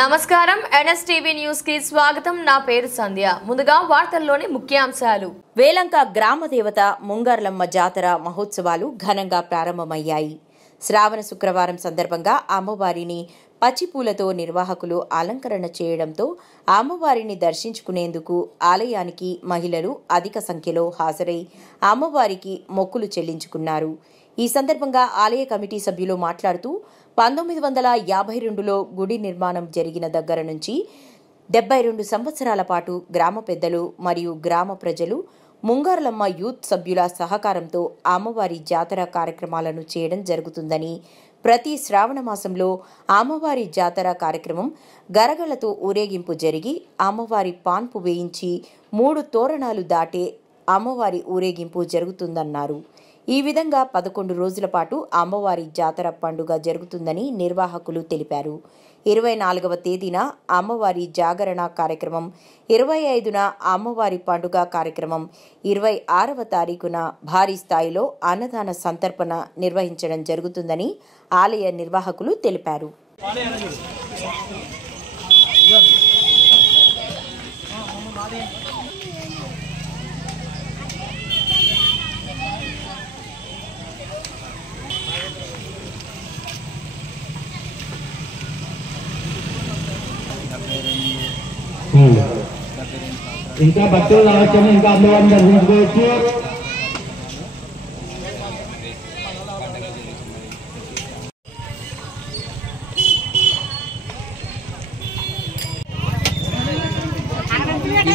నమస్కారం NSTV news కి స్వాగతం. నా పేరు సంధ్య. ముందుగా వార్తల్లోని ముఖ్యాంశాలు. వేలంక గ్రామ దేవత ముంగార్లమ్మ జాతర మహోత్సవాలు ఘనంగా ప్రారంభమయ్యాయి. శ్రావణ శుక్రవారం సందర్భంగా అమ్మవారిని పచ్చిపూలతో నిర్వాహకులు అలంకరణ చేయడంతో అమ్మవారిని దర్శించుకునేందుకు ఆలయానికి మహిళలు అధిక సంఖ్యలో హాజరై అమ్మవారికి మొక్కులు చెల్లించుకున్నారు. ఈ సందర్భంగా ఆలయ కమిటీ సభ్యులు మాట్లాడుతూ 1952లో గుడి నిర్మాణం జరిగిన దగ్గర నుంచి 72 సంవత్సరాల పాటు గ్రామ పెద్దలు మరియు గ్రామ ప్రజలు ముంగార్లమ్మ యూత్ సభ్యుల సహకారంతో అమ్మవారి జాతర కార్యక్రమాలను చేయడం జరుగుతుందని, ప్రతి శ్రావణ మాసంలో అమ్మవారి జాతర కార్యక్రమం గరగలతో ఊరేగింపు జరిగి అమ్మవారి పాన్పు వేయించి 3 తోరణాలు దాటే అమ్మవారి ఊరేగింపు జరుగుతుందన్నారు. ఈ విధంగా 11 రోజుల పాటు అమ్మవారి జాతర పండుగ జరుగుతుందని నిర్వాహకులు తెలిపారు. 24వ తేదీన అమ్మవారి జాగరణ కార్యక్రమం, 25న అమ్మవారి పండుగ కార్యక్రమం, 26వ తారీఖున భారీ స్థాయిలో అన్నదాన సంతర్పణ నిర్వహించడం జరుగుతుందని ఆలయ నిర్వాహకులు తెలిపారు. ఇంకా భక్తులు రావచ్చు, ఇంకా అమ్మవారిని దర్శించుకోవచ్చు.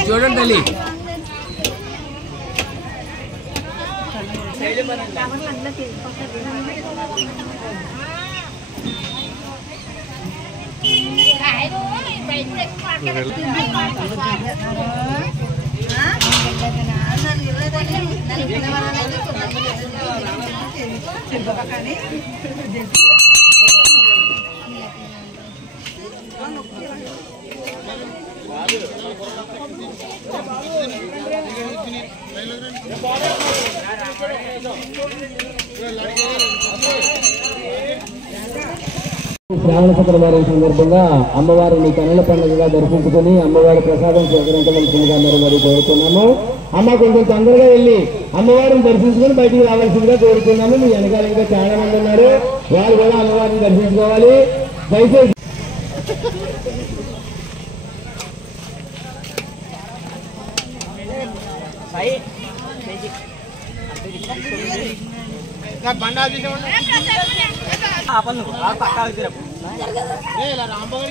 చూడండి తల్లి, శ్రావణ శుక్రవారం సందర్భంగా అమ్మవారిని కనుల పండుగగా దర్శించుకుని అమ్మవారి ప్రసాదం స్వీకరించవలసిందిగా మరి కోరుతున్నాము. అమ్మ కొంచెం తొందరగా వెళ్ళి అమ్మవారిని దర్శించుకుని బయటికి రావాల్సిందిగా కోరుతున్నాము. మీ వెనకాల ఇంకా చాలా మంది ఉన్నారు, వారు కూడా అమ్మవారిని దర్శించుకోవాలి. దయచేసి రాంబాబు